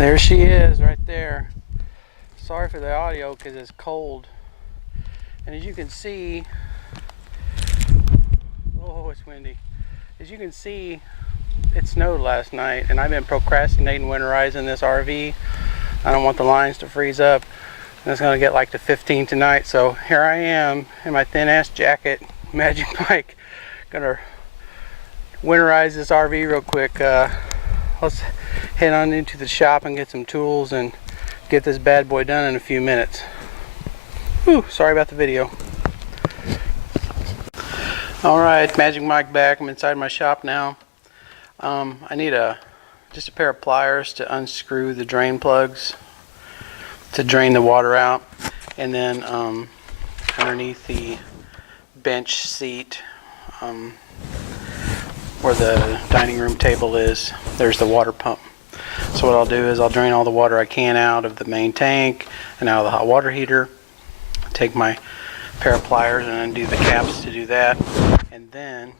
There she is right there. Sorry for the audio because it's cold. And as you can see, oh, it's windy. As you can see, it snowed last night and I've been procrastinating winterizing this RV. I don't want the lines to freeze up. And it's gonna get like to 15 tonight. So here I am in my thin ass jacket, Magic Mike, gonna winterize this RV real quick. Let's head on into the shop and get some tools and get this bad boy done in a few minutes. Whew, sorry about the video. Alright, Magic Mike back. I'm inside my shop now. I need just a pair of pliers to unscrew the drain plugs to drain the water out, and then underneath the bench seat where the dining room table is, there's the water pump. So what I'll do is I'll drain all the water I can out of the main tank and out of the hot water heater, take my pair of pliers and undo the caps to do that, and then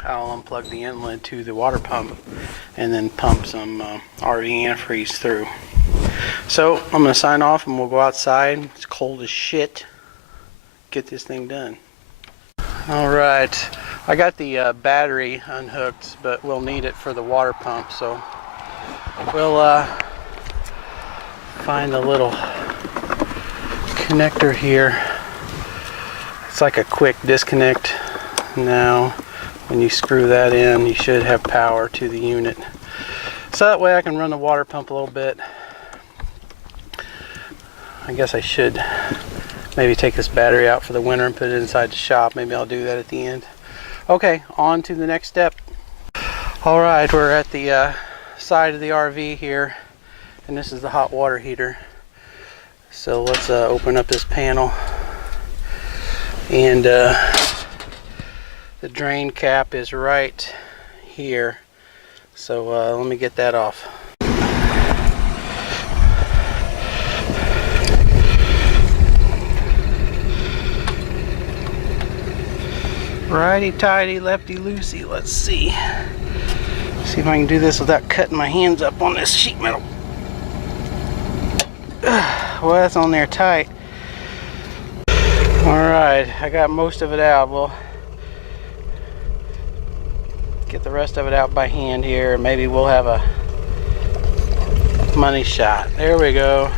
I'll unplug the inlet to the water pump and then pump some RV antifreeze through. So I'm going to sign off and we'll go outside. It's cold as shit. Get this thing done. Alright, I got the battery unhooked, but we'll need it for the water pump, so we'll find a little connector here. It's like a quick disconnect. Now when you screw that in, you should have power to the unit. So that way I can run the water pump a little bit. I guess I should maybe take this battery out for the winter and put it inside the shop. Maybe I'll do that at the end. Okay, on to the next step. Alright, we're at the side of the RV here, and this is the hot water heater. So let's open up this panel, and the drain cap is right here. So let me get that off. Righty tighty, lefty loosey. Let's see. See if I can do this without cutting my hands up on this sheet metal. Well, that's on there tight. Alright, I got most of it out. We'll get the rest of it out by hand here. Maybe we'll have a money shot. There we go.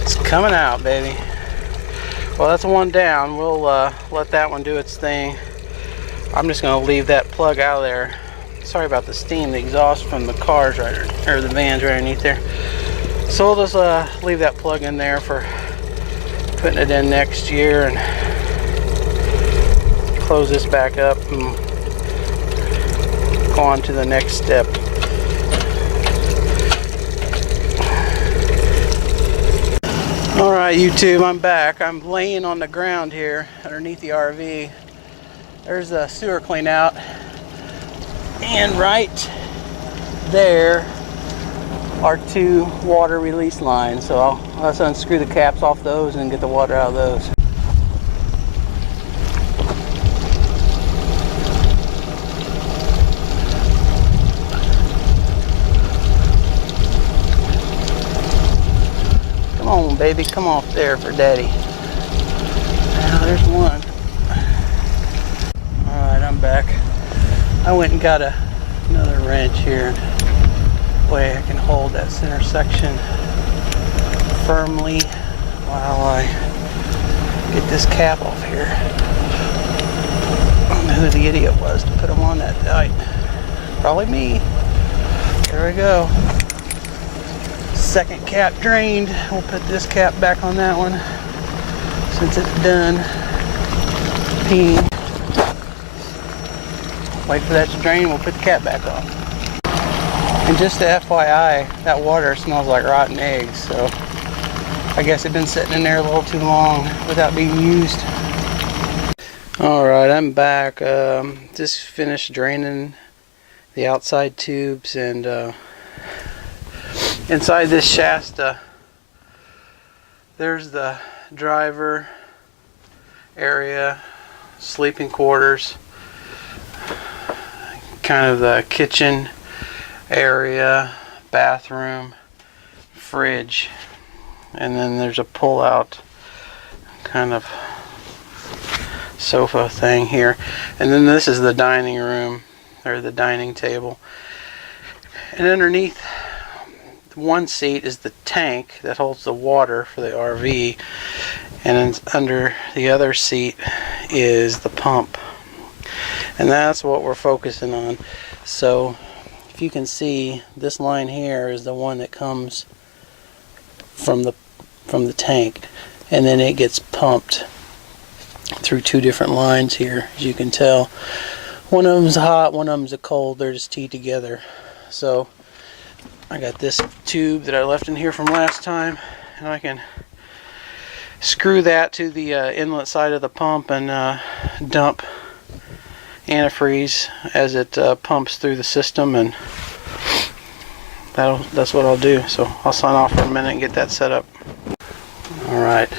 It's coming out, baby. Well, that's one down. We'll let that one do its thing. I'm just going to leave that plug out of there. Sorry about the steam, the exhaust from the cars or the vans right underneath there. So we'll just leave that plug in there for putting it in next year, and close this back up and go on to the next step. Alright YouTube, I'm back. I'm laying on the ground here underneath the RV. There's a sewer clean out, and right there are two water release lines. So let's unscrew the caps off those and get the water out of those. Come on, baby, come off there for daddy. Now there's one. Alright, I'm back. I went and got another wrench here. Way I can hold that center section firmly while I get this cap off here. I don't know who the idiot was to put them on that tight. Probably me. There we go. Second cap drained. We'll put this cap back on that one since it's done peeing. Wait for that to drain, we'll put the cap back on. And just the FYI, that water smells like rotten eggs, so I guess it's been sitting in there a little too long without being used. Alright, I'm back. Just finished draining the outside tubes, and inside this Shasta, there's the driver area, sleeping quarters, kind of the kitchen area, bathroom, fridge, and then there's a pull-out kind of sofa thing here. And then this is the dining room, or the dining table. And underneath one seat is the tank that holds the water for the RV, and under the other seat is the pump. And that's what we're focusing on. So if you can see, this line here is the one that comes from the tank, and then it gets pumped through two different lines here, as you can tell. One of them's hot, one of them's a cold. They're just teed together. So I got this tube that I left in here from last time, and I can screw that to the inlet side of the pump and dump antifreeze as it pumps through the system, and that's what I'll do. So I'll sign off for a minute and get that set up. Alright,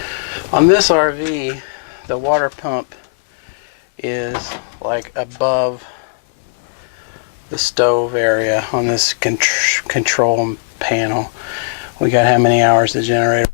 on this RV, the water pump is like above the stove area on this control panel. We got how many hours the generator